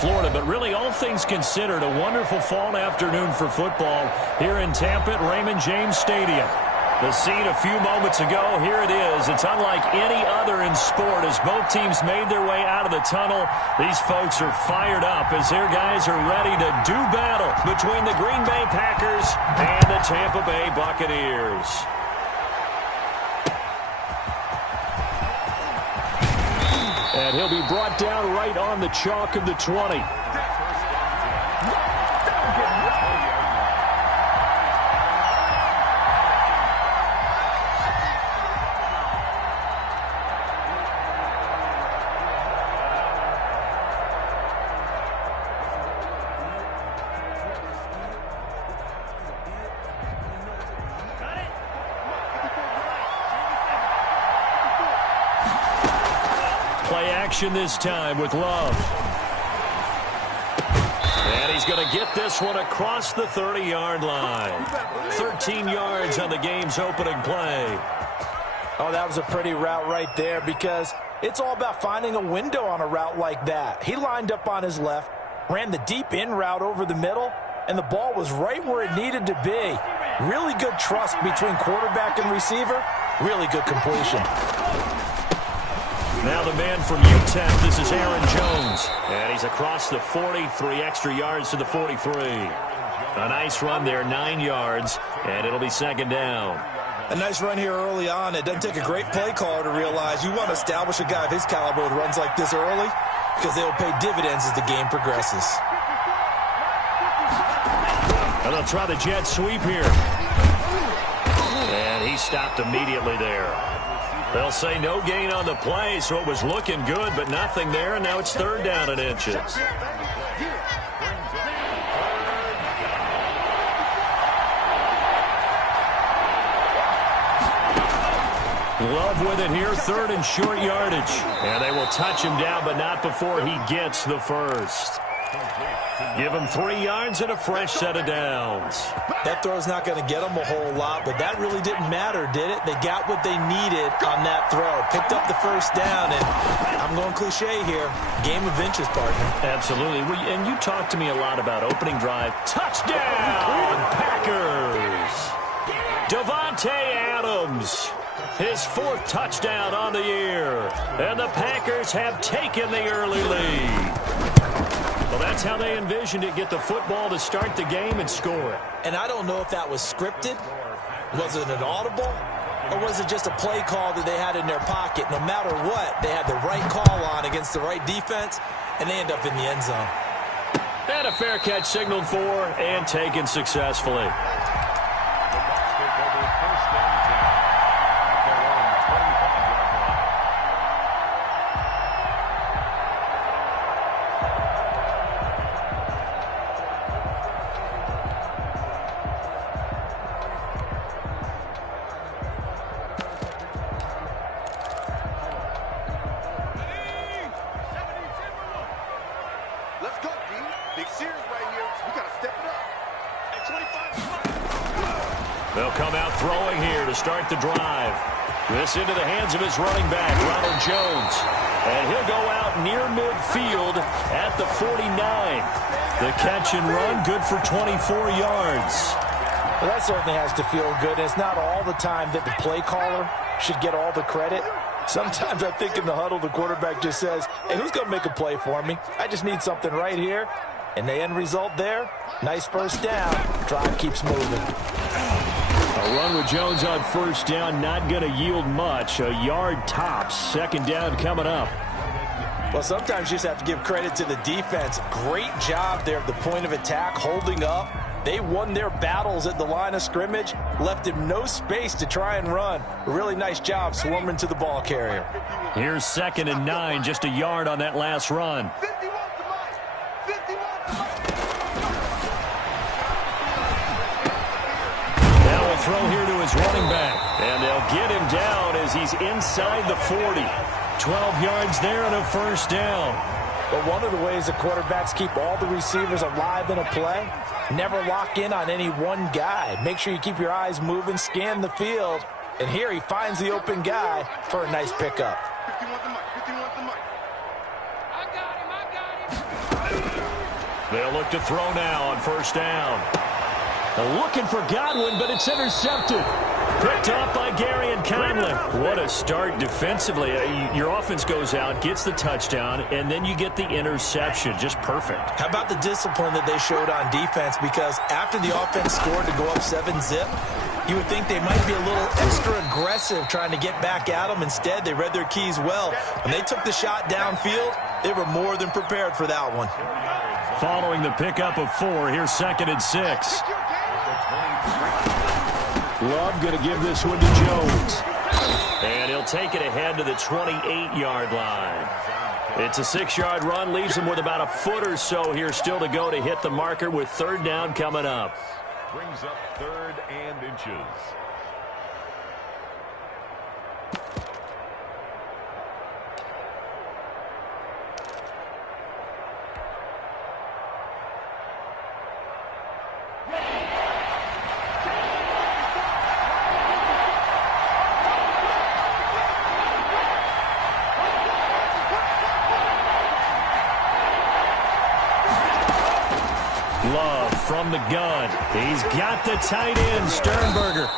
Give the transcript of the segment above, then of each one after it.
Florida. But really, all things considered, a wonderful fall afternoon for football here in Tampa at Raymond James Stadium. The scene a few moments ago, here it is. It's unlike any other in sport as both teams made their way out of the tunnel. These folks are fired up as their guys are ready to do battle between the Green Bay Packers and the Tampa Bay Buccaneers. And he'll be brought down right on the chalk of the 20. This time with Love. And he's going to get this one across the 30-yard line. 13 yards on the game's opening play. Oh, that was a pretty route right there because it's all about finding a window on a route like that. He lined up on his left, ran the deep in route over the middle, and the ball was right where it needed to be. Really good trust between quarterback and receiver. Really good completion. Now the man from UTEP, this is Aaron Jones. And he's across the 40, 3 extra yards to the 43. A nice run there, 9 yards, and it'll be second down. A nice run here early on. It doesn't take a great play caller to realize you want to establish a guy of his caliber with runs like this early because they will pay dividends as the game progresses. And they'll try the jet sweep here. And he stopped immediately there. They'll say no gain on the play, so it was looking good, but nothing there, and now it's third down and inches. Love with it here, third and short yardage. And they will touch him down, but not before he gets the first. Give him 3 yards and a fresh set of downs. That throw's not going to get them a whole lot, but that really didn't matter, did it? They got what they needed on that throw. Picked up the first down, and I'm going cliche here. Game of inches, partner. Absolutely. And you talked to me a lot about opening drive. Touchdown, Packers! Davante Adams, his 4th touchdown on the year. And the Packers have taken the early lead. Well, that's how they envisioned it. Get the football to start the game and score it. And I don't know if that was scripted. Was it an audible? Or was it just a play call that they had in their pocket? No matter what, they had the right call on against the right defense, and they end up in the end zone. And a fair catch signaled for and taken successfully. They'll come out throwing here to start the drive. This into the hands of his running back, Ronald Jones. And he'll go out near midfield at the 49. The catch and run, good for 24 yards. Well, that certainly has to feel good. It's not all the time that the play caller should get all the credit. Sometimes I think in the huddle, the quarterback just says, hey, who's going to make a play for me? I just need something right here. And the end result there, nice first down. Drive keeps moving. A run with Jones on first down, not going to yield much. A yard tops. Second down coming up. Well, sometimes you just have to give credit to the defense. Great job there at the point of attack, holding up. They won their battles at the line of scrimmage, left him no space to try and run. A really nice job swarming to the ball carrier. Here's 2nd and 9, just a yard on that last run. Now a throw here to his running back. And they'll get him down as he's inside the 40. 12 yards there and a first down. But one of the ways the quarterbacks keep all the receivers alive in a play, never lock in on any one guy. Make sure you keep your eyes moving, scan the field. And here he finds the open guy for a nice pickup. They'll look to throw now on first down. Looking for Godwin, but it's intercepted. Picked off by Gary and Conley. What a start defensively. Your offense goes out, gets the touchdown, and then you get the interception. Just perfect. How about the discipline that they showed on defense? Because after the offense scored to go up 7-zip, you would think they might be a little extra aggressive trying to get back at them. Instead, they read their keys well. When they took the shot downfield, they were more than prepared for that one. Following the pickup of 4, here's 2nd and 6. Love going to give this one to Jones. And he'll take it ahead to the 28-yard line. It's a 6-yard run, leaves him with about a foot or so here still to go to hit the marker with 3rd down coming up. Brings up 3rd and inches. Love from the gun. He's got the tight end, Sternberger.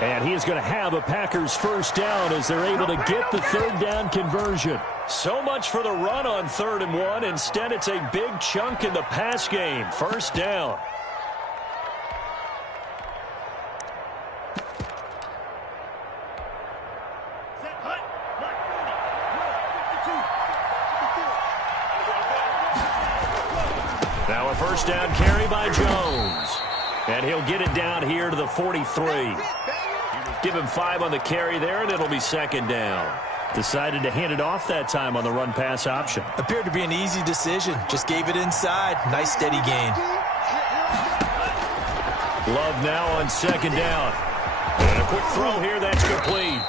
And he is going to have a Packers first down as they're able to get the 3rd down conversion. So much for the run on 3rd and 1. Instead, it's a big chunk in the pass game. First down. Now a first down carry by Jones. And he'll get it down here to the 43. Give him 5 on the carry there, and it'll be 2nd down. Decided to hand it off that time on the run-pass option. Appeared to be an easy decision. Just gave it inside. Nice steady gain. Love now on 2nd down. And a quick throw here, that's complete.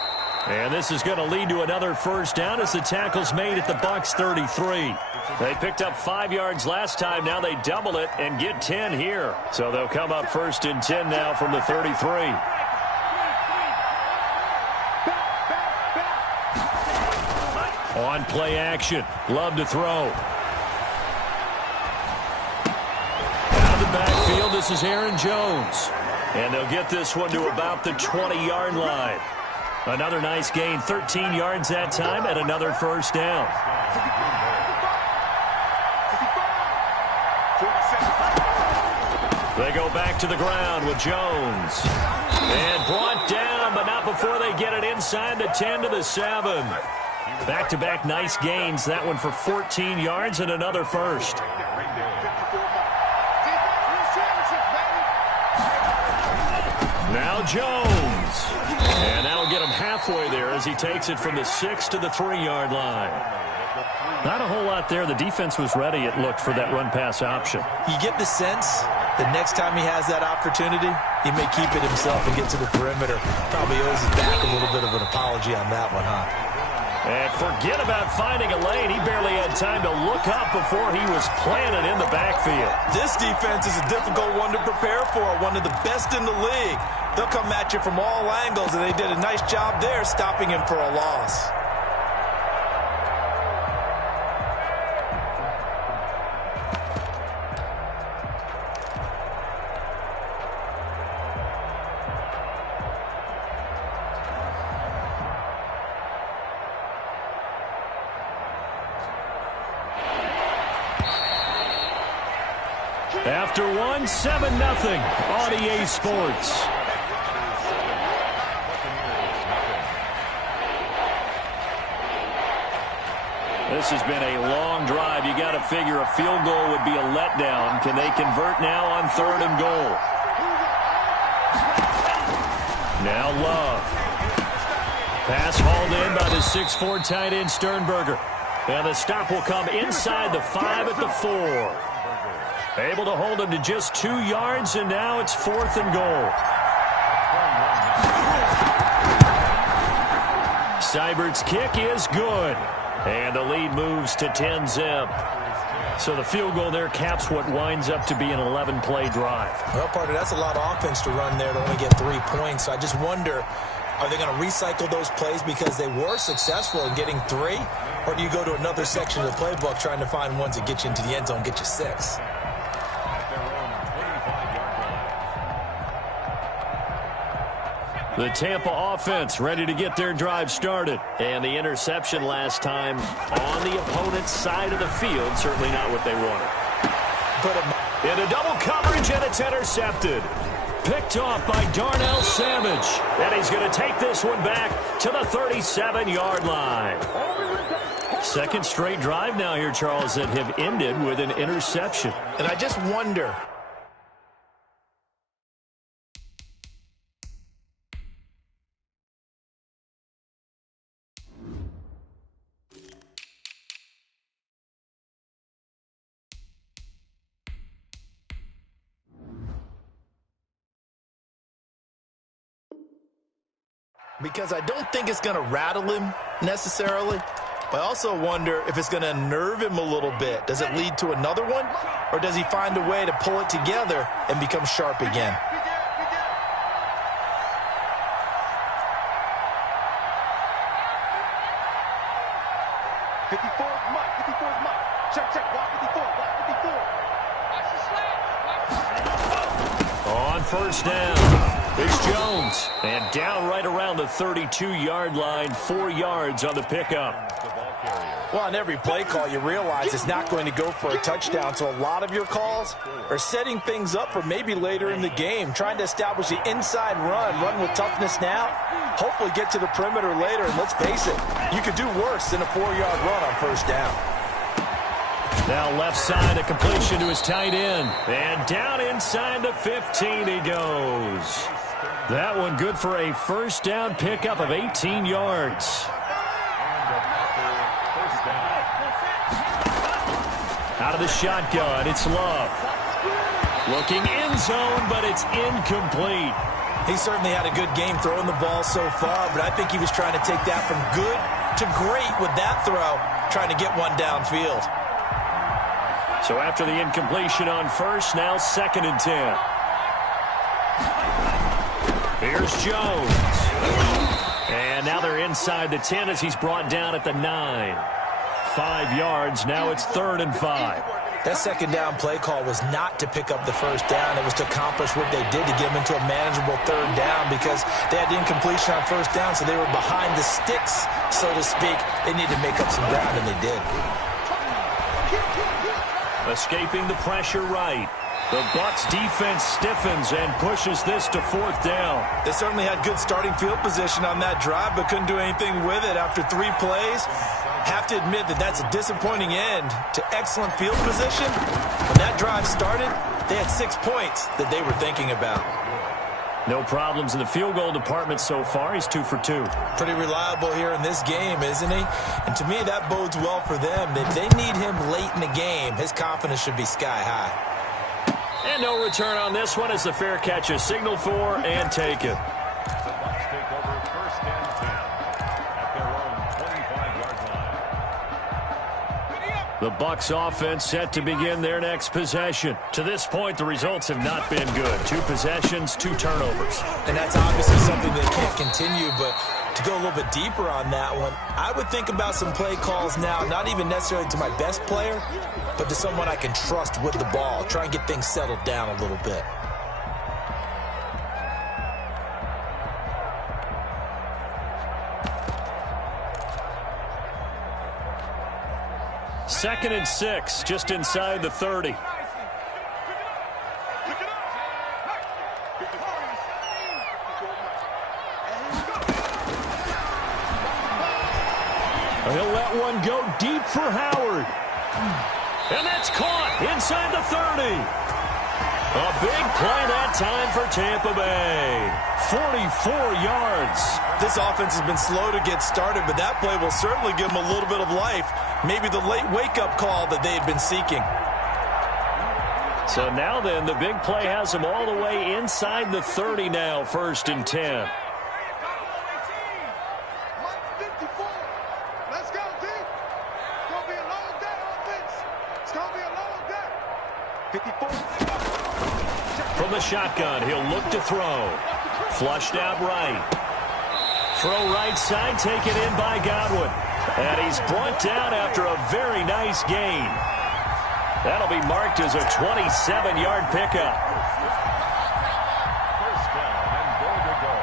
And this is going to lead to another first down as the tackle's made at the Bucs 33. They picked up 5 yards last time. Now they double it and get 10 here. So they'll come up 1st and 10 now from the 33. On play action. Love to throw. Out of the backfield, this is Aaron Jones. And they'll get this one to about the 20-yard line. Another nice gain, 13 yards that time, and another first down. They go back to the ground with Jones. And brought down, but not before they get it inside the 10 to the 7. Back-to-back nice gains. That one for 14 yards and another first. Now Jones. And that'll get him halfway there as he takes it from the 6 to the 3-yard line. Not a whole lot there. The defense was ready, it looked, for that run-pass option. You get the sense that next time he has that opportunity, he may keep it himself and get to the perimeter. Probably owes his back a little bit of an apology on that one, huh? And forget about finding a lane. He barely had time to look up before he was planted in the backfield. This defense is a difficult one to prepare for, one of the best in the league. They'll come at you from all angles, and they did a nice job there stopping him for a loss. After one, 7-0 on EA Sports. This has been a long drive. You got to figure a field goal would be a letdown. Can they convert now on 3rd and goal? Now Love. Pass hauled in by the 6'4" tight end Sternberger. And the stop will come inside the 5 at the 4. Able to hold him to just 2 yards, and now it's 4th and goal. Seibert's kick is good. And the lead moves to 10-zip. So the field goal there caps what winds up to be an 11-play drive. Well, partner, that's a lot of offense to run there to only get 3 points. So I just wonder, are they going to recycle those plays because they were successful in getting 3? Or do you go to another section of the playbook trying to find ones that get you into the end zone, get you 6? The Tampa offense ready to get their drive started. And the interception last time on the opponent's side of the field. Certainly not what they wanted. Into double coverage, and it's intercepted. Picked off by Darnell Savage. And he's going to take this one back to the 37-yard line. Second straight drive now here, Charles, that have ended with an interception. And I just wonder. Because I don't think it's going to rattle him necessarily. But I also wonder if it's going to nerve him a little bit. Does it lead to another one? Or does he find a way to pull it together and become sharp again? On first down. It's Jones, and down right around the 32-yard line, 4 yards on the pickup. Well, on every play call, you realize it's not going to go for a touchdown, so a lot of your calls are setting things up for maybe later in the game, trying to establish the inside run with toughness now, hopefully get to the perimeter later, and let's face it, you could do worse than a 4-yard run on first down. Now left side, a completion to his tight end. And down inside the 15 he goes. That one good for a first down pickup of 18 yards. Out of the shotgun, it's Love. Looking end zone, but it's incomplete. He certainly had a good game throwing the ball so far, but I think he was trying to take that from good to great with that throw, trying to get one downfield. So after the incompletion on first, now 2nd and 10. Here's Jones. And now they're inside the 10 as he's brought down at the 9. 5 yards, now it's 3rd and 5. That second down play call was not to pick up the first down. It was to accomplish what they did to get them into a manageable 3rd down because they had the incompletion on first down, so they were behind the sticks, so to speak. They needed to make up some ground, and they did. Escaping the pressure right. The Bucs defense stiffens and pushes this to 4th down. They certainly had good starting field position on that drive, but couldn't do anything with it after 3 plays. Have to admit that that's a disappointing end to excellent field position. When that drive started, they had 6 points that they were thinking about. No problems in the field goal department so far. He's 2 for 2. Pretty reliable here in this game, isn't he? And to me, that bodes well for them. If they need him late in the game, his confidence should be sky high. And no return on this one as the fair catch is signaled for and taken. The Bucs take over 1st and 10 at their own 25-yard line. The Bucs offense set to begin their next possession. To this point, the results have not been good. 2 possessions, 2 turnovers. And that's obviously something that can't continue, but to go a little bit deeper on that one, I would think about some play calls now, not even necessarily to my best player, but to someone I can trust with the ball. Try and get things settled down a little bit. Second and 6, just inside the 30. He'll let one go deep for Howard. And that's caught inside the 30. A big play that time for Tampa Bay. 44 yards. This offense has been slow to get started, but that play will certainly give them a little bit of life. Maybe the late wake-up call that they had been seeking. So now then, the big play has them all the way inside the 30 now, 1st and 10. From the shotgun, he'll look to throw. Flushed out right. Throw right side, taken in by Godwin. And he's brought down after a very nice gain. That'll be marked as a 27-yard pickup. 1st down and goal to go.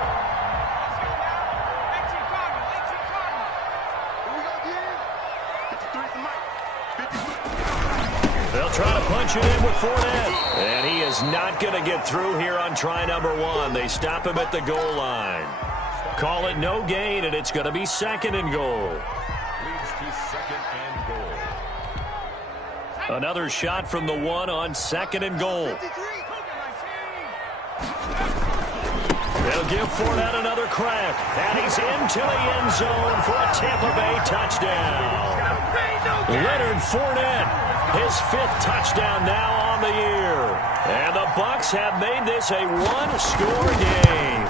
They'll try to punch it in with Fournette. And he is not going to get through here on try number 1. They stop him at the goal line. Call it no gain, and it's going to be 2nd and goal. Leads to 2nd and goal. Another shot from the 1 on 2nd and goal. They'll give Fournette another crack. And he's into the end zone for a Tampa Bay touchdown. Leonard Fournette, his 5th touchdown now on the year. And the Bucs have made this a 1-score game.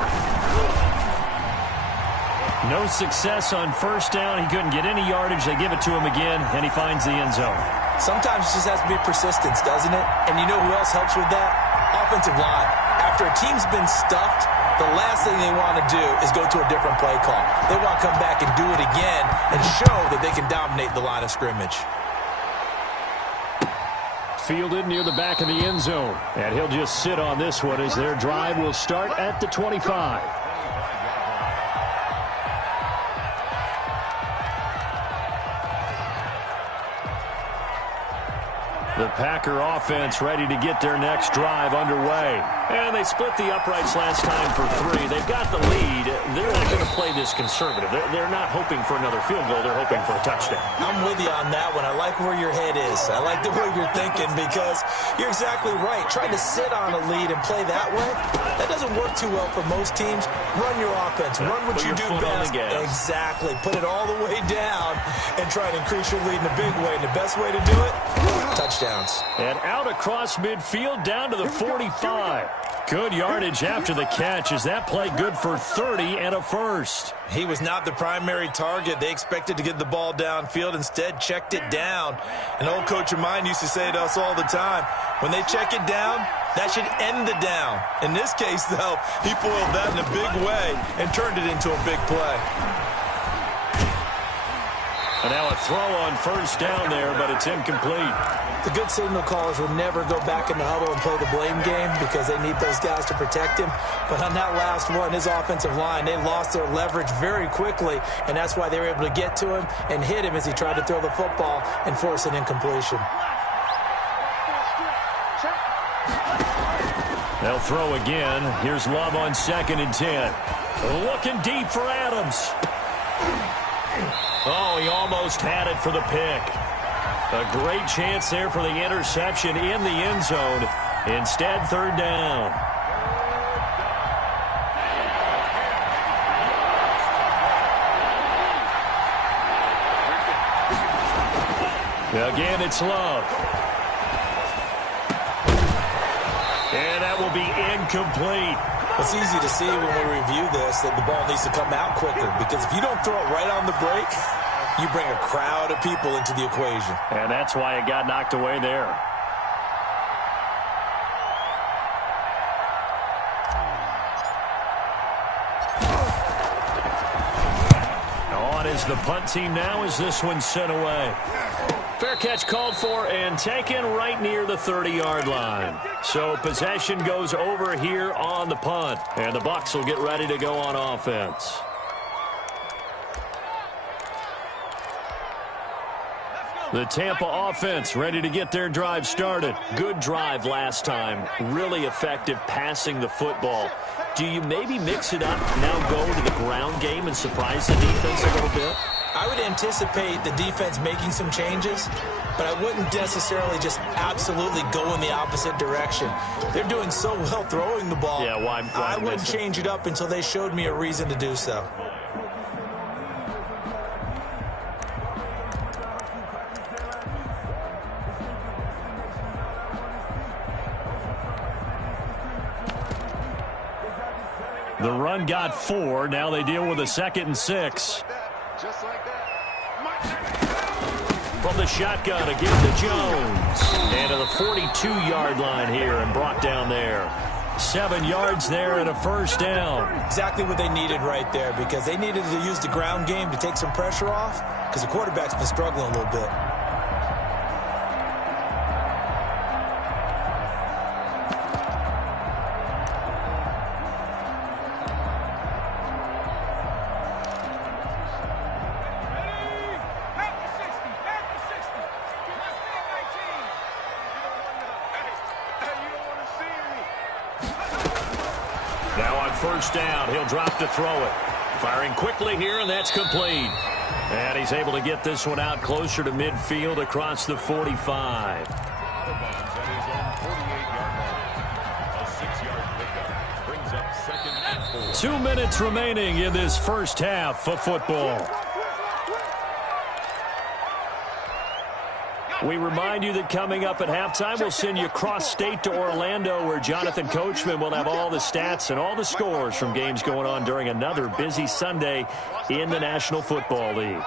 No success on 1st down. He couldn't get any yardage. They give it to him again, and he finds the end zone. Sometimes it just has to be persistence, doesn't it? And you know who else helps with that? Offensive line. After a team's been stuffed, the last thing they want to do is go to a different play call. They want to come back and do it again and show that they can dominate the line of scrimmage. Fielded near the back of the end zone. And he'll just sit on this one as their drive will start at the 25. The Packer offense ready to get their next drive underway. And they split the uprights last time for 3. They've got the lead. They're not going to play this conservative. They're not hoping for another field goal. They're hoping for a touchdown. I'm with you on that one. I like where your head is. I like the way you're thinking because you're exactly right. Trying to sit on a lead and play that way, that doesn't work too well for most teams. Run your offense. Run what you do best. Exactly. Put it all the way down and try to increase your lead in a big way. And the best way to do it, touchdowns. And out across midfield down to the 45. Good yardage after the catch. Is that play good for 30 and a 1st? He was not the primary target. They expected to get the ball downfield. Instead, checked it down. An old coach of mine used to say to us all the time, when they check it down, that should end the down. In this case, though, he foiled that in a big way and turned it into a big play. And now a throw on 1st down there, but it's incomplete. The good signal callers will never go back in the huddle and play the blame game because they need those guys to protect him. But on that last one, his offensive line, they lost their leverage very quickly, and that's why they were able to get to him and hit him as he tried to throw the football and force an incompletion. They'll throw again. Here's Love on 2nd and 10. Looking deep for Adams. Oh, he almost had it for the pick. A great chance there for the interception in the end zone. Instead, 3rd down. Again, it's Love. And that will be incomplete. It's easy to see when we review this that the ball needs to come out quicker because if you don't throw it right on the break, you bring a crowd of people into the equation. And that's why it got knocked away there. On is the punt team now as this one's sent away. Fair catch called for and taken right near the 30-yard line. So possession goes over here on the punt. And the Bucs will get ready to go on offense. The Tampa offense ready to get their drive started. Good drive last time. Really effective passing the football. Do you maybe mix it up, now go to the ground game and surprise the defense a little bit? I would anticipate the defense making some changes, but I wouldn't necessarily just absolutely go in the opposite direction. They're doing so well throwing the ball. Yeah, why I wouldn't change it up until they showed me a reason to do so. The run got 4. Now they deal with a 2nd and 6. Just like that. From the shotgun again to Jones. And to the 42-yard line here and brought down there. 7 yards there and a 1st down. Exactly what they needed right there because they needed to use the ground game to take some pressure off because the quarterback's been struggling a little bit. first down. He'll drop to throw it. Firing quickly here, and that's complete. And he's able to get this one out closer to midfield across the 45. Out of bounds at his own 48-yard line. A 6-yard pickup brings up 2nd and 4. 2 minutes remaining in this first half of football. We remind you that coming up at halftime, we'll send you cross-state to Orlando, where Jonathan Coachman will have all the stats and all the scores from games going on during another busy Sunday in the National Football League.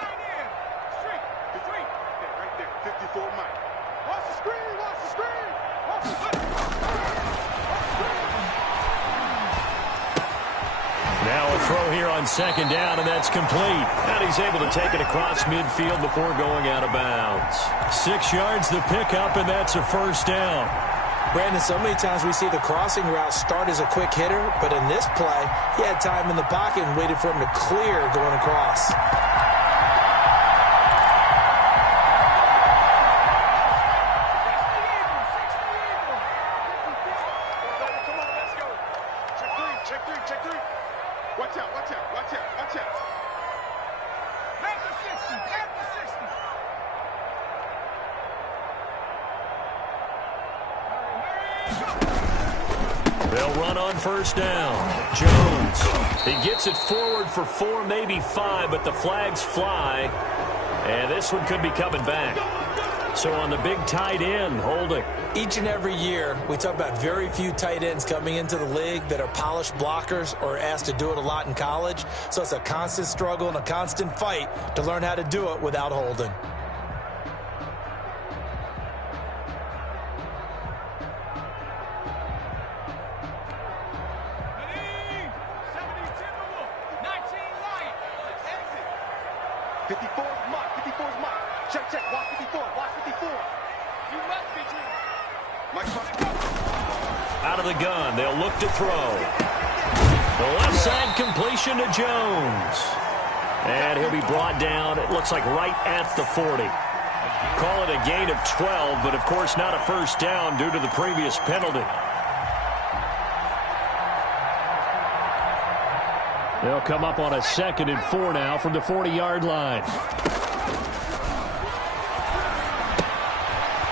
Now a throw here on 2nd down, and that's complete. And he's able to take it across midfield before going out of bounds. 6 yards the pickup, and that's a first down. Brandon, so many times we see the crossing route start as a quick hitter, but in this play, he had time in the pocket and waited for him to clear going across. They'll run on first down. Jones. He gets it forward for 4, maybe 5, but the flags fly. And this one could be coming back. So on the big tight end, holding. Each and every year, we talk about very few tight ends coming into the league that are polished blockers or asked to do it a lot in college. So it's a constant struggle and a constant fight to learn how to do it without holding. Out of the gun, they'll look to throw. The left side completion to Jones. And he'll be brought down, it looks like right at the 40. Call it a gain of 12, but of course not a first down due to the previous penalty. They'll come up on a 2nd and 4 now from the 40-yard line.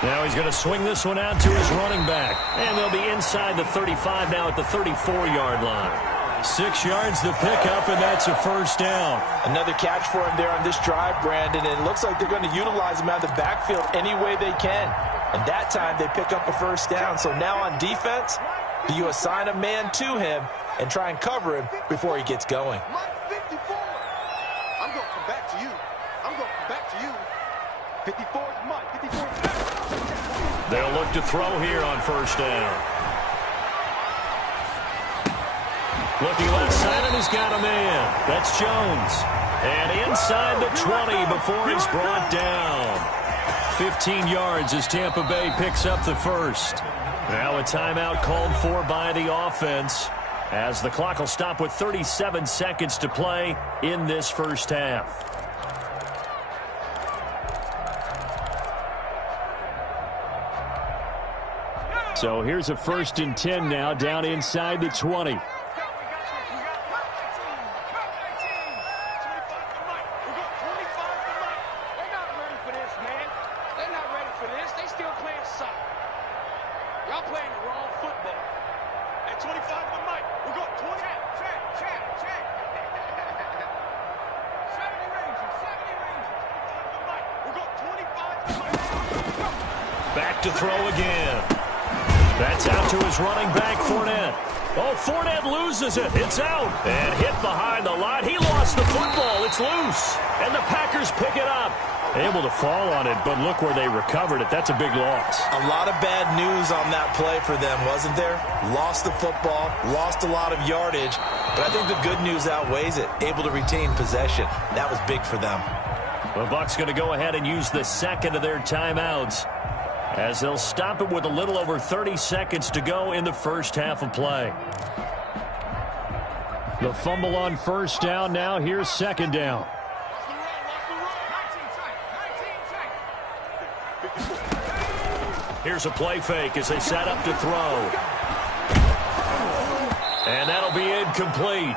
Now he's going to swing this one out to his running back. And they'll be inside the 35 now at the 34-yard line. 6 yards the pickup, and that's a first down. Another catch for him there on this drive, Brandon. And it looks like they're going to utilize him out of the backfield any way they can. And that time they pick up a first down. So now on defense, do you assign a man to him and try and cover him before he gets going? I'm going to come back to you. I'm going to come back to you. 54 is mine. 54 is mine. They'll look to throw here on first down. Looking left side, and he's got a man. That's Jones. And inside the 20 before he's brought down. 15 yards as Tampa Bay picks up the first. Now a timeout called for by the offense, as the clock will stop with 37 seconds to play in this first half. So here's a 1st and 10 now, down inside the 20. Back to throw again. That's out to his running back, Fournette. Oh, Fournette loses it. It's out. And hit behind the line. He lost the football. It's loose. And the Packers pick it up. Able to fall on it, but look where they recovered it. That's a big loss. A lot of bad news on that play for them, wasn't there? Lost the football, lost a lot of yardage, but I think the good news outweighs it. Able to retain possession. That was big for them. The Bucs going to go ahead and use the second of their timeouts, as they'll stop it with a little over 30 seconds to go in the first half of play. The fumble on first down. Now here's second down. Here's a play fake as they set up to throw. And that'll be incomplete.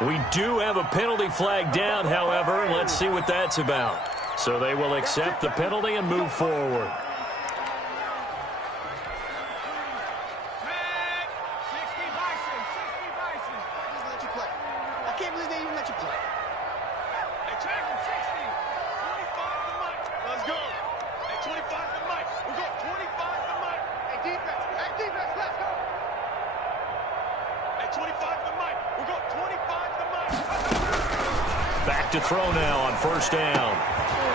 We do have a penalty flag down, however. Let's see what that's about. So they will accept the penalty and move forward. Back to throw now on first down.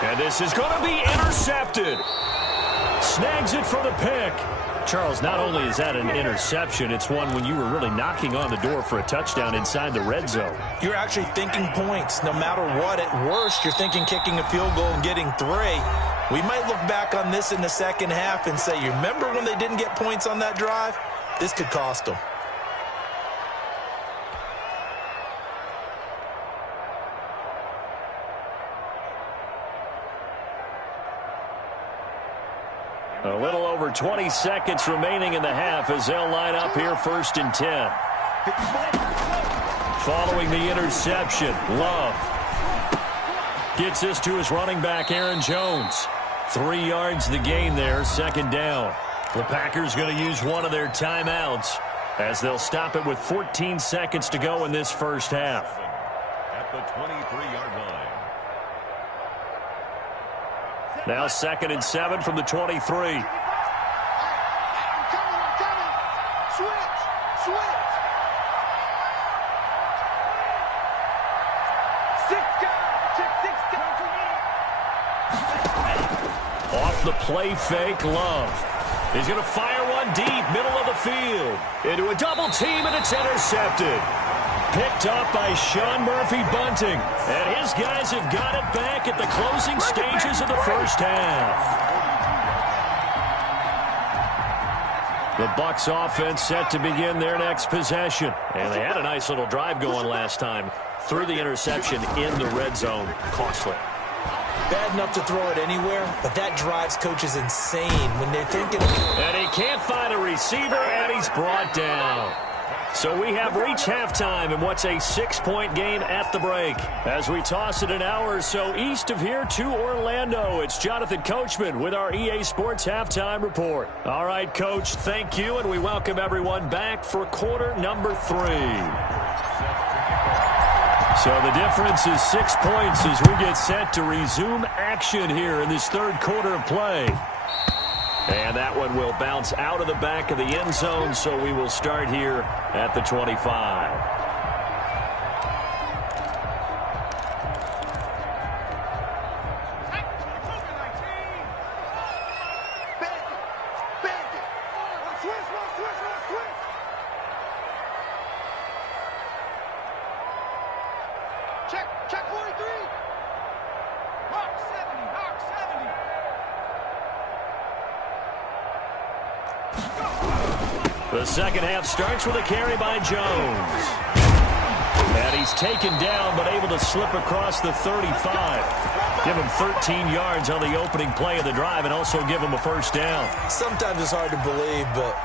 And this is going to be intercepted. Snags it for the pick. Charles, not only is that an interception, it's one when you were really knocking on the door for a touchdown inside the red zone. You're actually thinking points. No matter what, at worst, you're thinking kicking a field goal and getting 3. We might look back on this in the second half and say, you remember when they didn't get points on that drive? This could cost them. A little over 20 seconds remaining in the half as they'll line up here first and 10. Following the interception, Love gets this to his running back, Aaron Jones. 3 yards the gain there, second down. The Packers going to use one of their timeouts as they'll stop it with 14 seconds to go in this first half. At the 23-yard line. Now 2nd and 7 from the 23. I'm coming. Switch. Off the play fake, Love. He's going to fire one deep, middle of the field. Into a double team, and it's intercepted. Picked up by Sean Murphy-Bunting. And his guys have got it back at the closing stages of the first half. The Bucs offense set to begin their next possession. And they had a nice little drive going last time. Threw the interception in the red zone. Costly. Bad enough to throw it anywhere, but that drives coaches insane when they're thinking of... And he can't find a receiver, and he's brought down. So we have reached halftime in what's a 6-point game at the break. As we toss it an hour or so east of here to Orlando, it's Jonathan Coachman with our EA Sports Halftime Report. All right, Coach, thank you, and we welcome everyone back for quarter number 3. So the difference is 6 points as we get set to resume action here in this third quarter of play. And that one will bounce out of the back of the end zone, so we will start here at the 25. Check 43. Hawk 70. Hawk 70. The second half starts with a carry by Jones. And he's taken down but able to slip across the 35. Give him 13 yards on the opening play of the drive and also give him a first down. Sometimes it's hard to believe, but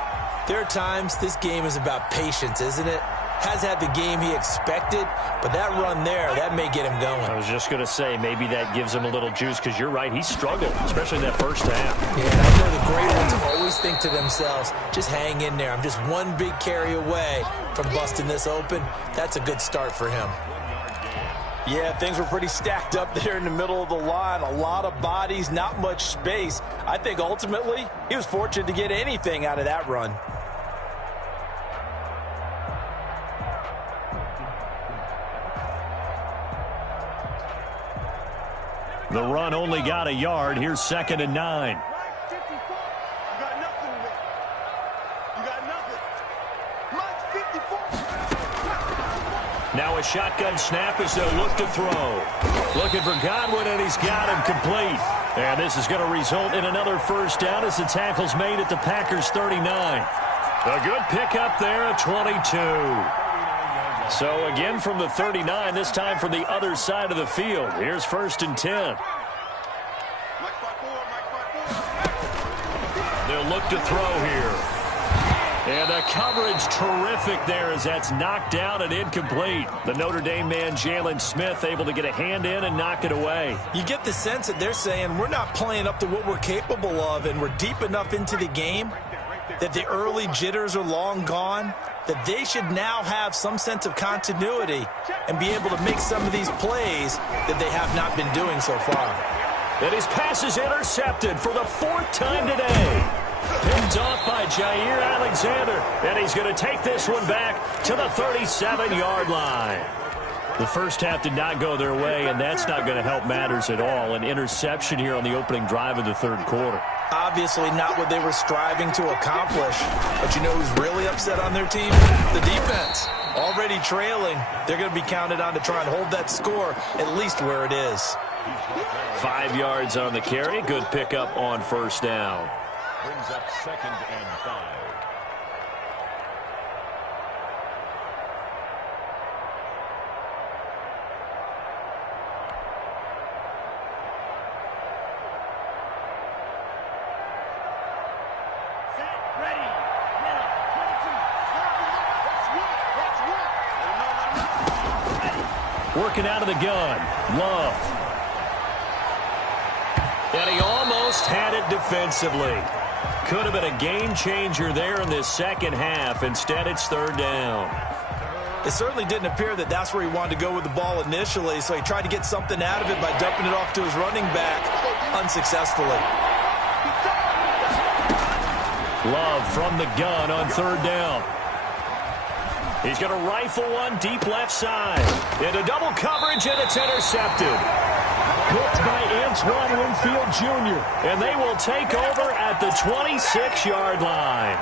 there are times this game is about patience, isn't it? Has had the game he expected, but that run there, that may get him going. I was just going to say, maybe that gives him a little juice because you're right, he struggled, especially in that first half. Yeah, and I know the great ones always think to themselves, just hang in there. I'm just one big carry away from busting this open. That's a good start for him. Yeah, things were pretty stacked up there in the middle of the line. A lot of bodies, not much space. I think ultimately he was fortunate to get anything out of that run. The run only got a yard. Here's 2nd and 9. You got nothing with it. You got nothing. Mike's 54. Now a shotgun snap as they'll look to throw. Looking for Godwin, and he's got him complete. And this is going to result in another first down as the tackle's made at the Packers' 39. A good pickup there at 22. So again from the 39, this time from the other side of the field. Here's 1st and 10. They'll look to throw here. And the coverage terrific there as that's knocked down and incomplete. The Notre Dame man, Jalen Smith, able to get a hand in and knock it away. You get the sense that they're saying we're not playing up to what we're capable of, and we're deep enough into the game that the early jitters are long gone, that they should now have some sense of continuity and be able to make some of these plays that they have not been doing so far. And his pass is intercepted for the 4th time today. Pinned off by Jair Alexander, and he's going to take this one back to the 37-yard line. The first half did not go their way, and that's not going to help matters at all. An interception here on the opening drive of the third quarter. Obviously not what they were striving to accomplish. But you know who's really upset on their team? The defense. Already trailing. They're going to be counted on to try and hold that score at least where it is. 5 yards on the carry. Good pickup on first down. Brings up 2nd and 5. Working out of the gun. Love. And he almost had it defensively. Could have been a game changer there in this second half. Instead, it's 3rd down. It certainly didn't appear that that's where he wanted to go with the ball initially, so he tried to get something out of it by dumping it off to his running back unsuccessfully. Love from the gun on 3rd down. He's going to rifle one deep left side. Into double coverage, and it's intercepted. Picked by Antoine Winfield Jr., and they will take over at the 26-yard line.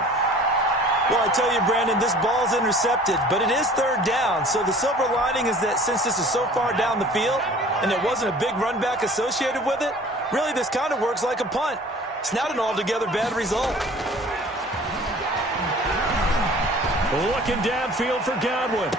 Well, I tell you, Brandon, this ball's intercepted, but it is 3rd down. So the silver lining is that since this is so far down the field and there wasn't a big run back associated with it, really this kind of works like a punt. It's not an altogether bad result. Looking downfield for Godwin.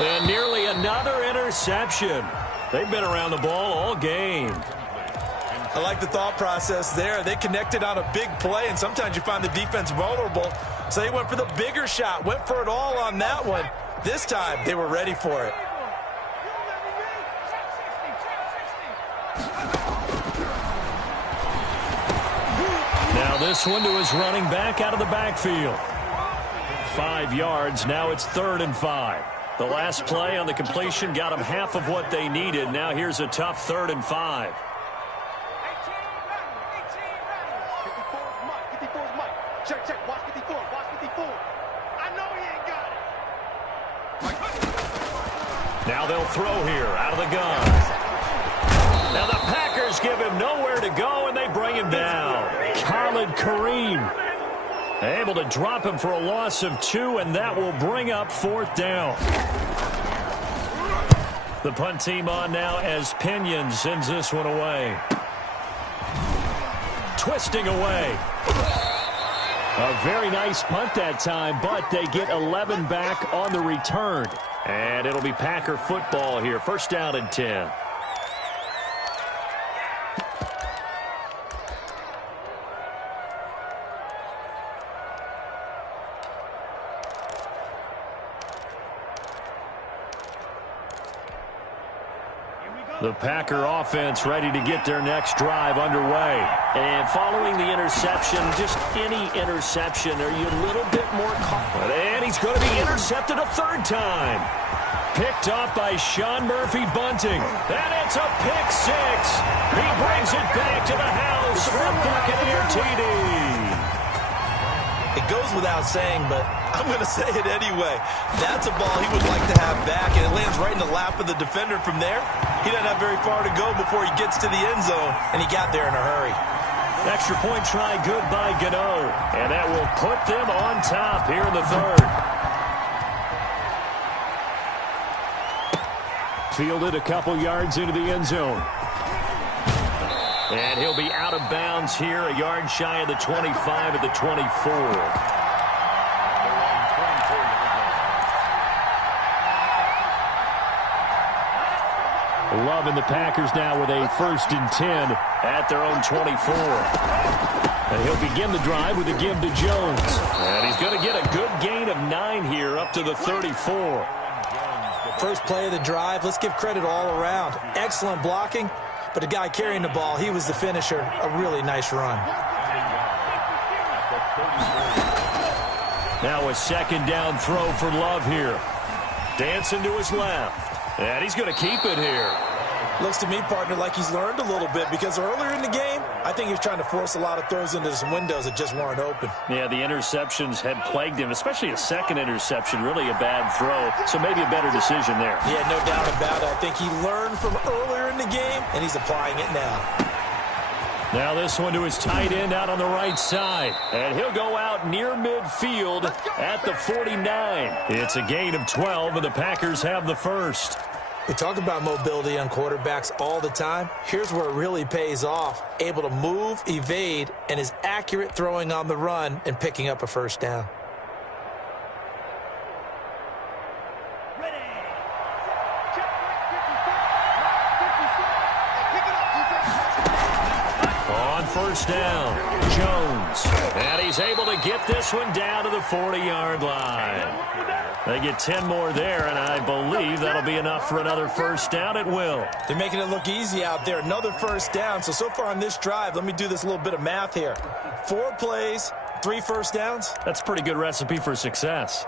And nearly another interception. They've been around the ball all game. I like the thought process there. They connected on a big play, and sometimes you find the defense vulnerable. So they went for the bigger shot, went for it all on that one. This time, they were ready for it. Now this one to his running back out of the backfield. 5 yards. Now it's 3rd and 5. The last play on the completion got them half of what they needed. Now here's a tough 3rd and 5. Check. Watch 54. I know he ain't got it. Now they'll throw here out of the gun. Now the Packers give him nowhere to go, and they bring him down. Khalid Kareem able to drop him for a loss of 2, and that will bring up 4th down. The punt team on now as Pinion sends this one away. Twisting away. A very nice punt that time, but they get 11 back on the return. And it'll be Packer football here. 1st down and 10. The Packer offense ready to get their next drive underway. And following the interception, just any interception, are you a little bit more confident? And he's going to be intercepted a 3rd time. Picked off by Sean Murphy Bunting. And it's a pick 6. He brings it back to the house for a Buccaneer TD. It goes without saying, but I'm going to say it anyway. That's a ball he would like to have back, and it lands right in the lap of the defender from there. He doesn't have very far to go before he gets to the end zone, and he got there in a hurry. Extra point try good by Gano, and that will put them on top here in the 3rd. Fielded a couple yards into the end zone. And he'll be out of bounds here, a yard shy of the 25 at the 24. Love and the Packers now with a 1st and 10 at their own 24. And he'll begin the drive with a give to Jones. And he's going to get a good gain of 9 here up to the 34. First play of the drive, let's give credit all around. Excellent blocking, but the guy carrying the ball, he was the finisher. A really nice run. Now a 2nd down throw for Love here. Dancing to his left. And he's going to keep it here. Looks to me, partner, like he's learned a little bit because earlier in the game, I think he was trying to force a lot of throws into some windows that just weren't open. Yeah, the interceptions had plagued him, especially a 2nd interception, really a bad throw. So maybe a better decision there. Yeah, no doubt about it. I think he learned from earlier in the game, and he's applying it now. Now this one to his tight end out on the right side. And he'll go out near midfield at the 49. It's a gain of 12, and the Packers have the 1st. We talk about mobility on quarterbacks all the time. Here's where it really pays off. Able to move, evade, and is accurate throwing on the run and picking up a 1st down. On 1st down, Jones. And he's able to get this one down to the 40-yard line. They get 10 more there, and I believe that'll be enough for another 1st down. It will. They're making it look easy out there. Another 1st down. So far on this drive, let me do this little bit of math here. 4 plays, 3 1st downs. That's a pretty good recipe for success.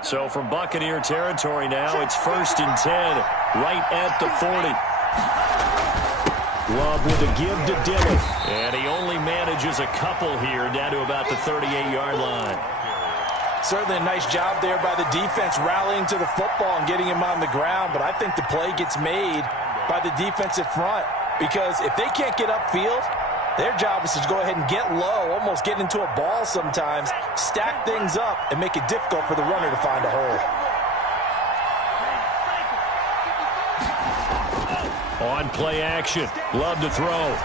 So from Buccaneer territory now, it's 1st and 10, right at the 40. Love with a give to Dillon. And he only manages a couple here down to about the 38-yard line. Certainly a nice job there by the defense rallying to the football and getting him on the ground, but I think the play gets made by the defensive front because if they can't get upfield, their job is to go ahead and get low, almost get into a ball sometimes, stack things up, and make it difficult for the runner to find a hole. On play action, Love to throw.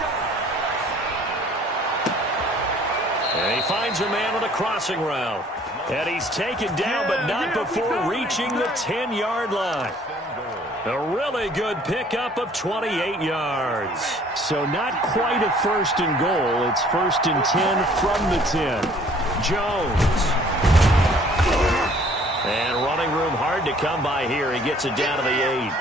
And he finds a man on a crossing route. And he's taken down, but not before reaching the 10-yard line. A really good pickup of 28 yards. So not quite a 1st and goal. It's 1st and 10 from the 10. Jones. And running room hard to come by here. He gets it down to the 8.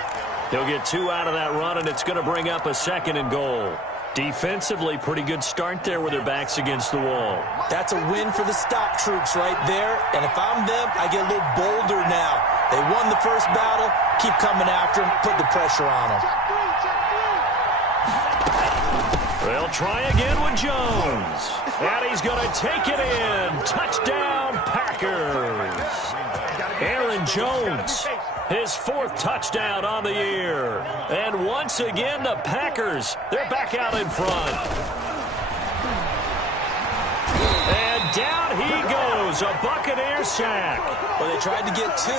He'll get 2 out of that run, and it's going to bring up a 2nd and goal. Defensively, pretty good start there with their backs against the wall. That's a win for the stop troops right there. And if I'm them, I get a little bolder now. They won the first battle. Keep coming after them. Put the pressure on them. They'll try again with Jones. And he's going to take it in. Touchdown, Packers. Aaron Jones, his 4th touchdown on the year. And once again, the Packers, they're back out in front. And down he goes, a Buccaneer sack. Well, they tried to get 2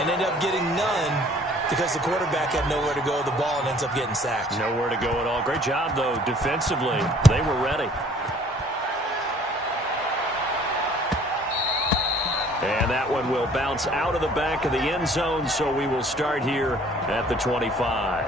and ended up getting none because the quarterback had nowhere to go with the ball and ends up getting sacked. Nowhere to go at all. Great job, though, defensively. They were ready. And that one will bounce out of the back of the end zone, so we will start here at the 25.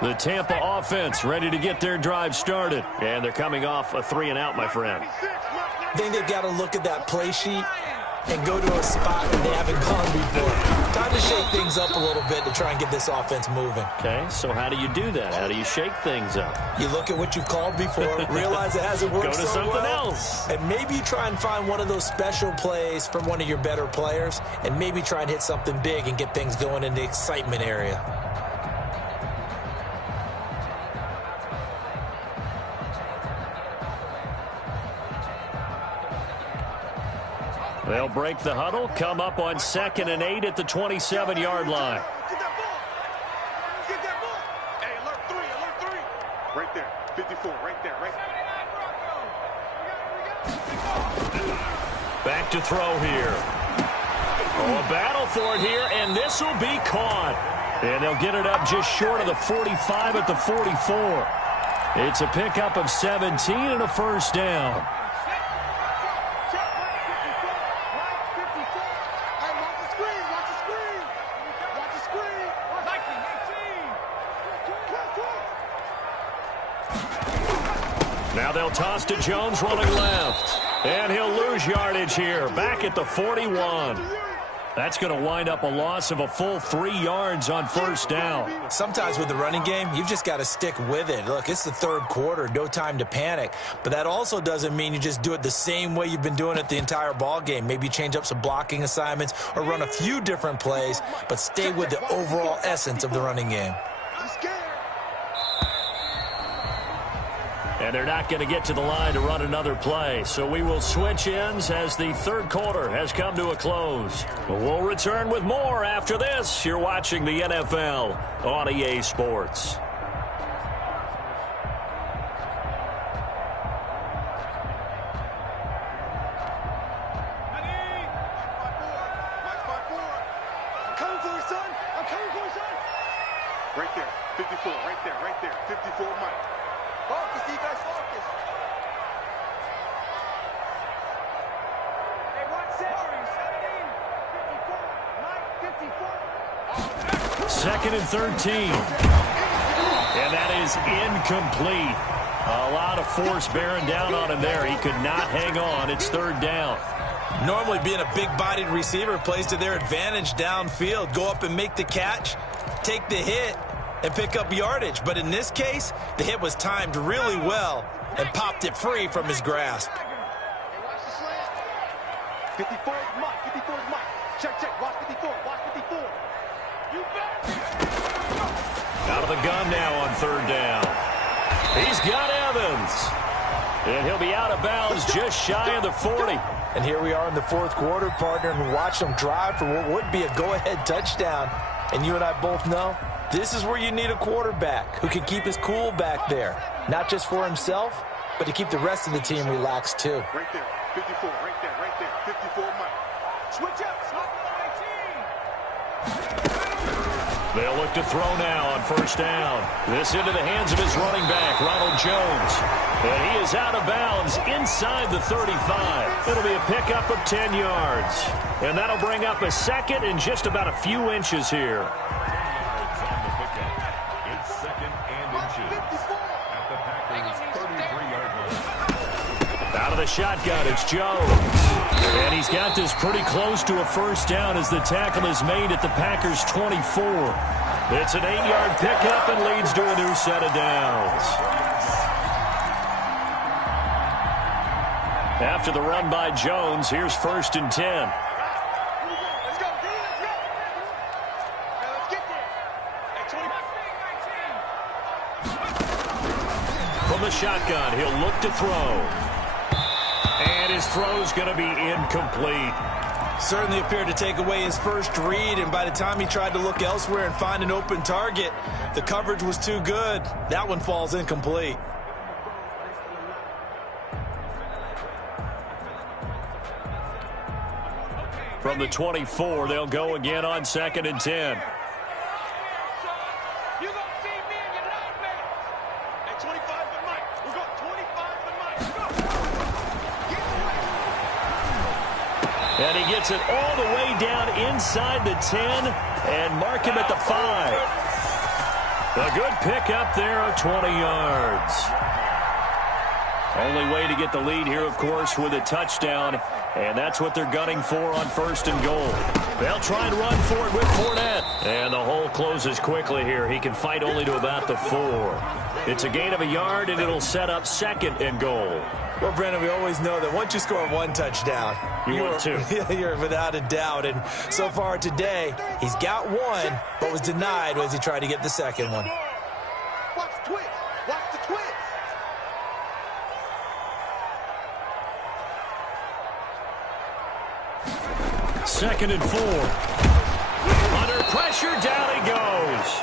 The Tampa offense ready to get their drive started. And they're coming off a 3-and-out, my friend. I think they've got to look at that play sheet and go to a spot that they haven't gone before. Time to shake things up a little bit to try and get this offense moving. Okay, so how do you do that? How do you shake things up? You look at what you've called before, realize it hasn't worked so so something well, else. and maybe you try and find one of those special plays from one of your better players, and maybe try and hit something big and get things going in the excitement area. They'll break the huddle, come up on 2nd and 8 at the 27-yard line. Get that ball. Get that ball. Hey, alert 3, alert Back to throw here. Oh, a battle for it here, and this will be caught. And they'll get it up just short of the 45 at the 44. It's a pickup of 17 and a first down. Now they'll toss to Jones running left. And he'll lose yardage here, back at the 41. That's going to wind up a loss of a full 3 yards on first down. Sometimes with the running game, you've just got to stick with it. Look, it's the third quarter, no time to panic. But that also doesn't mean you just do it the same way you've been doing it the entire ball game. Maybe change up some blocking assignments or run a few different plays, but stay with the overall essence of the running game. And they're not going to get to the line to run another play. So we will switch ends as the third quarter has come to a close. We'll return with more after this. You're watching the NFL on EA Sports. Right there, 54, right there, 54, Mike. Focus, defense, focus. Hey, watch 17, 54, Mike, 54. Second and 13. And that is incomplete. A lot of force bearing down on him there. He could not hang on. It's third down. Normally being a big-bodied receiver plays to their advantage downfield. Go up and make the catch, take the hit, and pick up yardage. But in this case, the hit was timed really well and popped it free from his grasp. Hey, watch the slant. 54 is Mike, 54 is Mike. Check, watch 54, watch 54. You bet. Out of the gun now on third down. He's got Evans. And he'll be out of bounds just shy of the 40. And here we are in the fourth quarter, partner, and watch them drive for what would be a go-ahead touchdown. And you and I both know this is where you need a quarterback who can keep his cool back there. Not just for himself, but to keep the rest of the team relaxed too. Right there, 54, right there, 54, Mike. Switch up, swap They'll look to throw now on first down. This into the hands of his running back, Ronald Jones. And he is out of bounds inside the 35. It'll be a pickup of 10 yards. And that'll bring up a second and just about a few inches here. It's second and inches at the Packers' 33-yard line. Out of the shotgun, it's Jones. And he's got this pretty close to a first down as the tackle is made at the Packers' 24. It's an 8-yard pickup and leads to a new set of downs. After the run by Jones, here's first and 10. Let's go, D, let's go. Now let's get there. Hey, 20. From the shotgun, he'll look to throw. And his throw's going to be incomplete. Certainly appeared to take away his first read, and by the time he tried to look elsewhere and find an open target, the coverage was too good. That one falls incomplete. From the 24, they'll go again on second and 10. You gonna see me and your nightmare. Hey, 25 to Mike. We're going 25 to Mike. Go. And he gets it all the way down inside the 10 and mark him at the 5. A good pickup there of 20 yards. Only way to get the lead here, of course, with a touchdown. And that's what they're gunning for on first and goal. They'll try and run for it with Fournette. And the hole closes quickly here. He can fight only to about the 4. It's a gain of a yard, and it'll set up second and goal. Well, Brandon, we always know that once you score one touchdown, you're without a doubt. And so far today, he's got one, but was denied as he tried to get the second one. Watch the twist. Watch the twist. Second and 4. Under pressure, down he goes.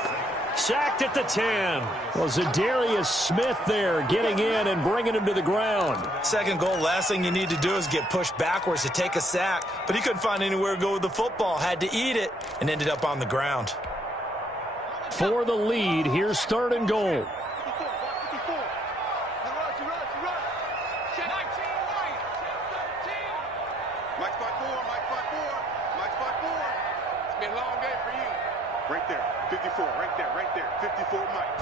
sacked at the 10. Well, Zadarius Smith there getting in and bringing him to the ground. Second goal, last thing you need to do is get pushed backwards to take a sack. But he couldn't find anywhere to go with the football. Had to eat it and ended up on the ground. For the lead, here's 3rd and goal. Right there, 54, right there, 54, Mike.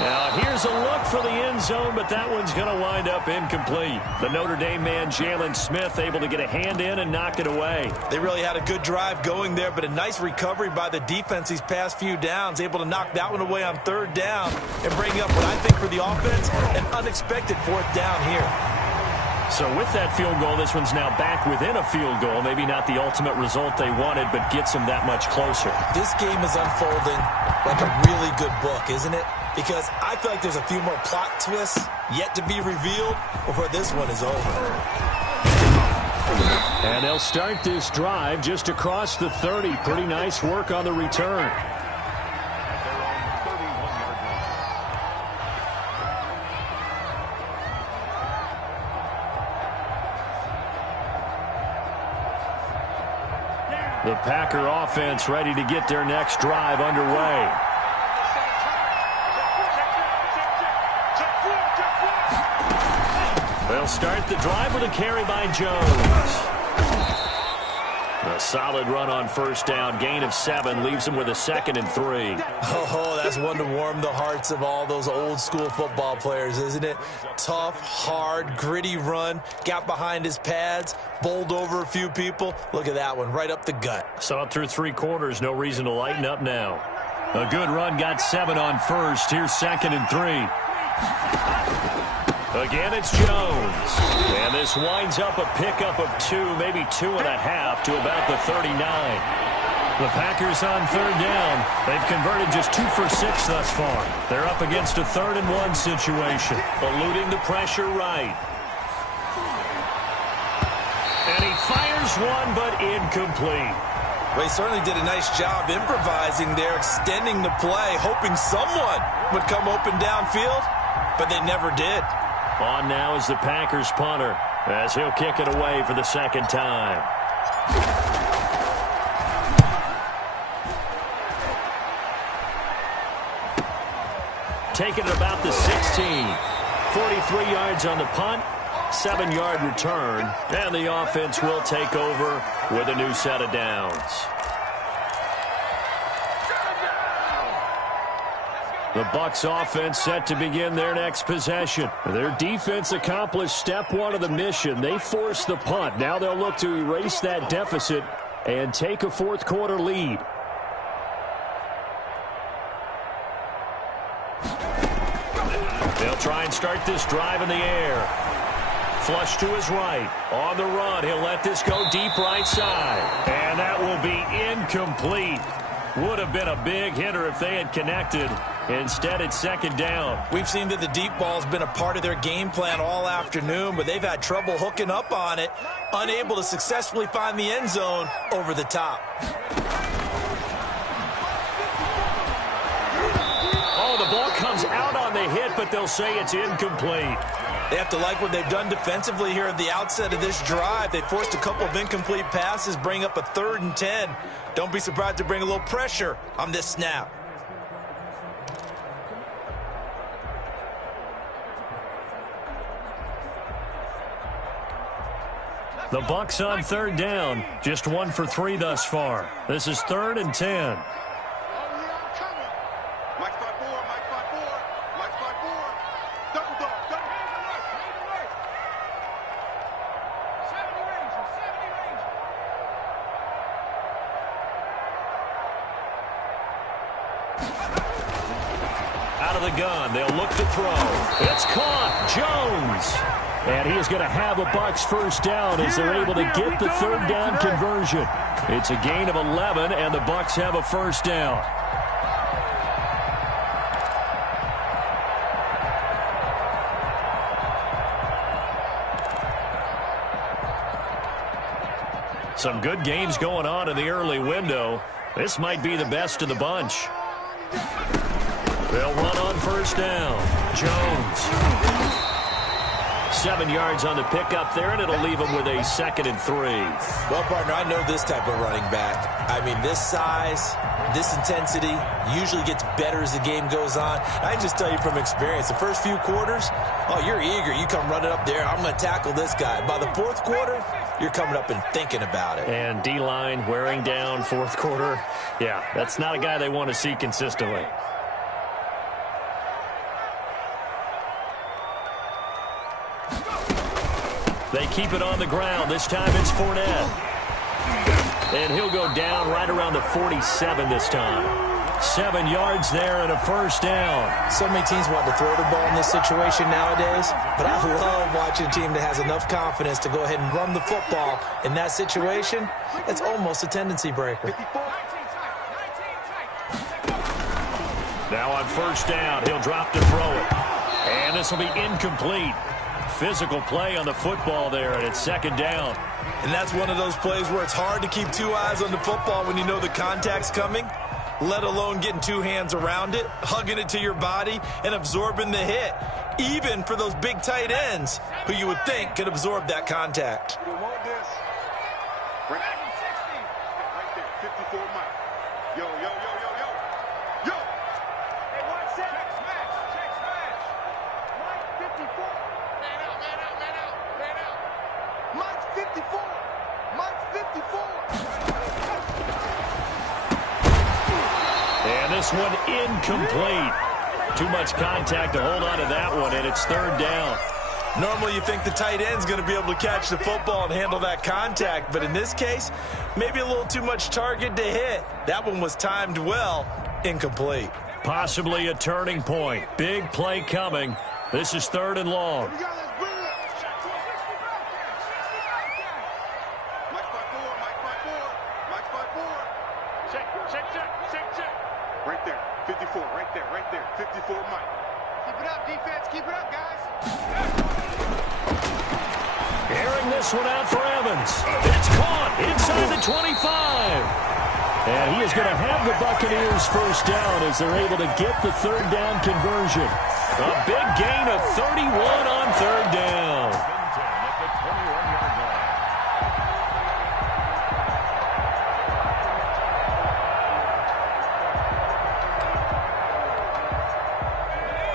Now, here's a look for the end zone, but that one's going to wind up incomplete. The Notre Dame man, Jalen Smith, able to get a hand in and knock it away. They really had a good drive going there, but a nice recovery by the defense these past few downs, able to knock that one away on 3rd down and bring up what I think for the offense, an unexpected 4th down here. So with that field goal, this one's now back within a field goal. Maybe not the ultimate result they wanted, but gets them that much closer. This game is unfolding like a really good book, isn't it? Because I feel like there's a few more plot twists yet to be revealed before this one is over. And they'll start this drive just across the 30. Pretty nice work on the return. The Packer offense ready to get their next drive underway. They'll start the drive with a carry by Jones. A solid run on 1st down. Gain of 7 leaves them with a 2nd and 3. Oh, that's one to warm the hearts of all those old school football players, isn't it? Tough, hard, gritty run. Got behind his pads, bowled over a few people. Look at that one, right up the gut. Saw it through 3 quarters. No reason to lighten up now. A good run, got 7 on 1st. Here's 2nd and 3. Again, it's Jones. And this winds up a pickup of 2, maybe 2.5 to about the 39. The Packers on 3rd down. They've converted just 2 for 6 thus far. They're up against a 3rd and 1 situation. Eluding the pressure right. And he fires one, but incomplete. Well, he certainly did a nice job improvising there, extending the play, hoping someone would come open downfield, but they never did. On now is the Packers punter, as he'll kick it away for the 2nd time. Taking it about the 16. 43 yards on the punt, 7-yard return, and the offense will take over with a new set of downs. The Bucs offense set to begin their next possession. Their defense accomplished step 1 of the mission. They forced the punt. Now they'll look to erase that deficit and take a 4th quarter lead. They'll try and start this drive in the air. Flush to his right. On the run, he'll let this go deep right side. And that will be incomplete. Would have been a big hitter if they had connected. Instead, it's 2nd down. We've seen that the deep ball's been a part of their game plan all afternoon, but they've had trouble hooking up on it, unable to successfully find the end zone over the top. Oh, the ball comes out on the hit, but they'll say it's incomplete. They have to like what they've done defensively here at the outset of this drive. They forced a couple of incomplete passes, bring up a 3rd and 10. Don't be surprised to bring a little pressure on this snap. The Bucs on 3rd down. Just 1 for 3 thus far. This is 3rd and 10. Out of the gun, they'll look to throw. It's caught. Jones. And he is going to have a Bucs 1st down as they're able to get the 3rd down conversion. It's a gain of 11, and the Bucs have a 1st down. Some good games going on in the early window. This might be the best of the bunch. They'll run on first down. Jones. 7 yards on the pickup there, and it'll leave him with a 2nd and 3. Well, partner, I know this type of running back. I mean, this size, this intensity usually gets better as the game goes on. I can just tell you from experience, the first few quarters, oh, you're eager. You come running up there, I'm going to tackle this guy. By the 4th quarter, you're coming up and thinking about it. And D-line wearing down 4th quarter. Yeah, that's not a guy they want to see consistently. They keep it on the ground. This time it's Fournette. And he'll go down right around the 47 this time. 7 yards there and a first down. So many teams want to throw the ball in this situation nowadays, but I love watching a team that has enough confidence to go ahead and run the football. In that situation, it's almost a tendency breaker. Now on first down, he'll drop to throw it. And this will be incomplete. Physical play on the football there, and it's 2nd down. And that's one of those plays where it's hard to keep 2 eyes on the football when you know the contact's coming, let alone getting 2 hands around it, hugging it to your body, and absorbing the hit, even for those big tight ends who you would think could absorb that contact. You don't want this. Right there, 54 Mike. Yo, yo, yo, yo, yo. Yo! Hey, watch that. Check smash. Mike 54. Man out. Mike 54. Mike 54. And this one incomplete. Too much contact to hold on to that one, and it's 3rd down. Normally you think the tight end's going to be able to catch the football and handle that contact, but in this case, maybe a little too much target to hit. That one was timed well, incomplete. Possibly a turning point. Big play coming. This is 3rd and long. Right there, 54, right there, 54 Mike. Keep it up, defense, keep it up, guys. Airing this one out for Evans. It's caught inside the 25. And he is going to have the Buccaneers first down as they're able to get the 3rd down conversion. A big gain of 31 on 3rd down. At the 21-yard line.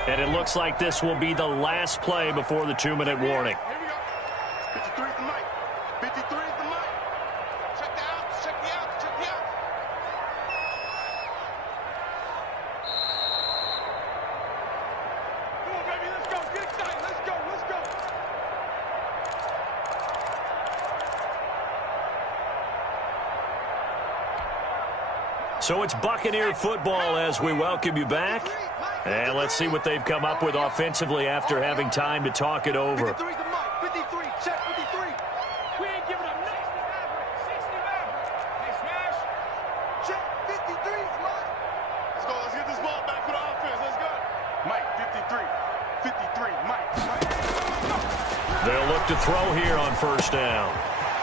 And it looks like this will be the last play before the 2-minute warning. Here we go. 53 is the Mike. 53 is the Mike. Check the outs, check the outs, check the outs. Come on, baby, let's go. Get excited. Let's go, let's go. So it's Buccaneer football as we welcome you back. And let's see what they've come up with offensively after having time to talk it over. 53 is the Mike. 53, check 53. We ain't giving up nothing. 60 Maverick. Hey, smash. Check 53 is Mike. Let's go. Let's get this ball back for the offense. Let's go. Mike, 53. 53, Mike. They'll look to throw here on first down.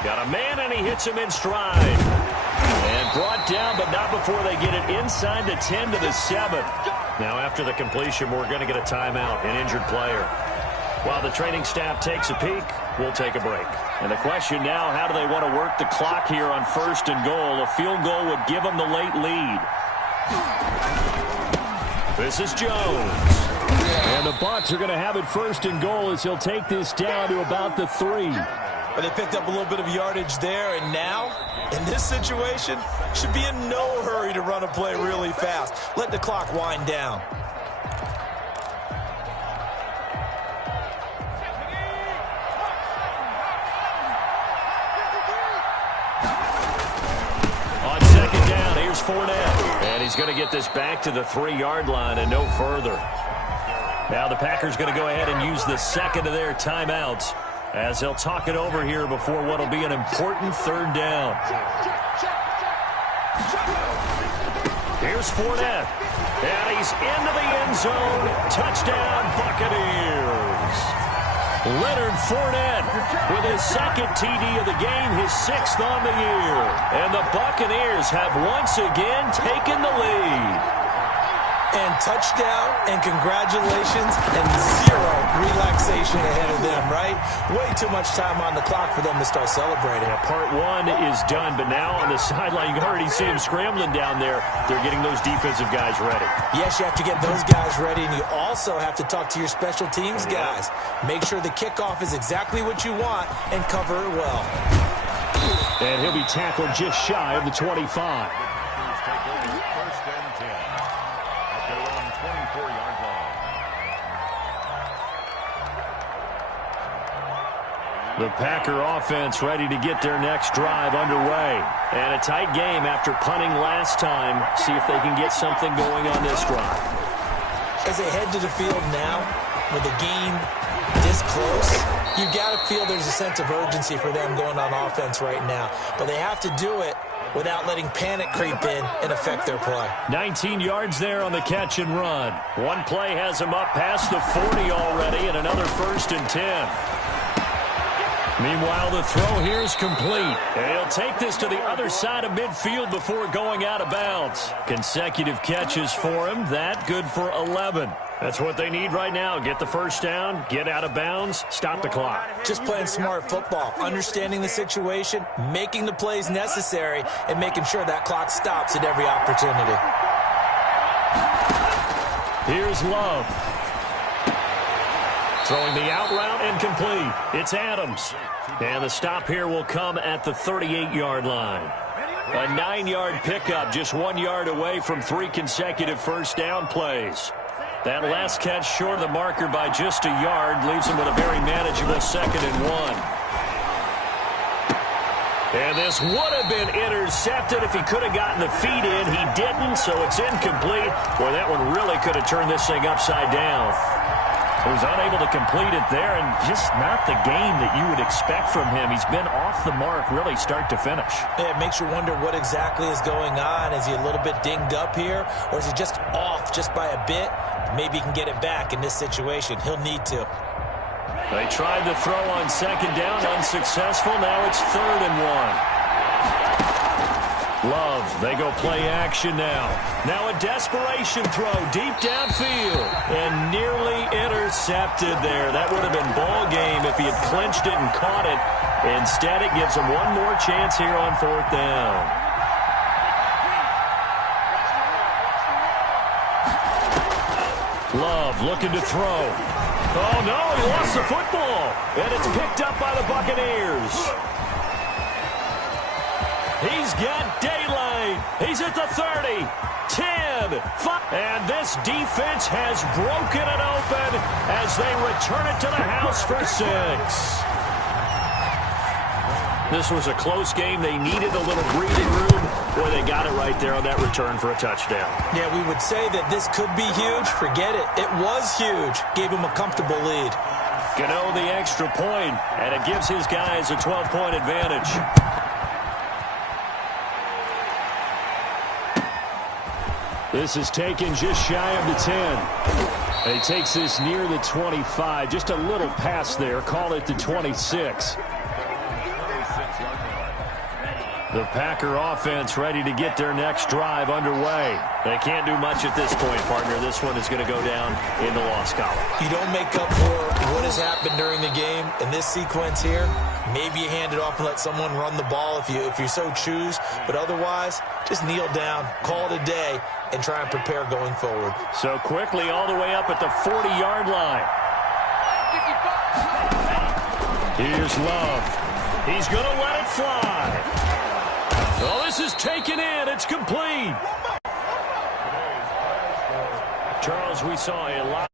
Got a man, and he hits him in stride. And brought down, but not before they get it inside the 10 to the 7. Now, after the completion, we're going to get a timeout, an injured player. While the training staff takes a peek, we'll take a break. And the question now, how do they want to work the clock here on 1st and goal? A field goal would give them the late lead. This is Jones. And the Bucs are going to have it 1st and goal as he'll take this down to about the 3. But they picked up a little bit of yardage there, and now, in this situation, should be in no hurry to run a play really fast. Let the clock wind down. On 2nd down, here's Fournette. And he's going to get this back to the 3-yard line and no further. Now the Packers going to go ahead and use the 2nd of their timeouts as they'll talk it over here before what will be an important 3rd down. Here's Fournette. And he's into the end zone. Touchdown, Buccaneers. Leonard Fournette with his second TD of the game, his 6th on the year. And the Buccaneers have once again taken the lead. And touchdown, and congratulations, and zero relaxation ahead of them, right? Way too much time on the clock for them to start celebrating. Yeah, part one is done, but now on the sideline, you already see him scrambling down there. They're getting those defensive guys ready. Yes, you have to get those guys ready, and you also have to talk to your special teams guys. Make sure the kickoff is exactly what you want and cover it well. And he'll be tackled just shy of the 25. The Packer offense ready to get their next drive underway. And a tight game after punting last time. See if they can get something going on this drive. As they head to the field now, with the game this close, you got to feel there's a sense of urgency for them going on offense right now. But they have to do it without letting panic creep in and affect their play. 19 yards there on the catch and run. One play has him up past the 40 already, and another 1st and 10. Meanwhile, the throw here is complete. And he'll take this to the other side of midfield before going out of bounds. Consecutive catches for him. That good for 11. That's what they need right now. Get the first down, get out of bounds, stop the clock. Just playing smart football, understanding the situation, making the plays necessary, and making sure that clock stops at every opportunity. Here's Love. Throwing the out route incomplete. It's Adams. And the stop here will come at the 38-yard line. A 9-yard pickup, just 1 yard away from 3 consecutive first down plays. That last catch short of the marker by just a yard leaves him with a very manageable 2nd and 1. And this would have been intercepted if he could have gotten the feet in. He didn't, so it's incomplete. Boy, that one really could have turned this thing upside down. He was unable to complete it there, and just not the game that you would expect from him. He's been off the mark really start to finish. Yeah, it makes you wonder what exactly is going on. Is he a little bit dinged up here, or is he just off just by a bit? Maybe he can get it back in this situation. He'll need to. They tried to throw on 2nd down, unsuccessful. Now it's 3rd and 1. Love, they go play action now. Now a desperation throw deep downfield and nearly intercepted there. That would have been ball game if he had clinched it and caught it. Instead, it gives him one more chance here on 4th down. Love looking to throw. Oh, no, he lost the football. And it's picked up by the Buccaneers. He's got daylight. He's at the 30, 10, 5. And this defense has broken it open as they return it to the house for 6. This was a close game. They needed a little breathing room. Boy, they got it right there on that return for a touchdown. Yeah, we would say that this could be huge. Forget it. It was huge. Gave him a comfortable lead. Gano the extra point, and it gives his guys a 12-point advantage. This is taken just shy of the 10. And he takes this near the 25. Just a little pass there. Call it the 26. The Packer offense ready to get their next drive underway. They can't do much at this point, partner. This one is going to go down in the loss column. You don't make up for what has happened during the game in this sequence here. Maybe you hand it off and let someone run the ball if you so choose. But otherwise, just kneel down, call it a day, and try and prepare going forward. So quickly all the way up at the 40-yard line. Here's Love. He's going to let it fly. Oh, this is taken in. It's complete. Charles, we saw a lot.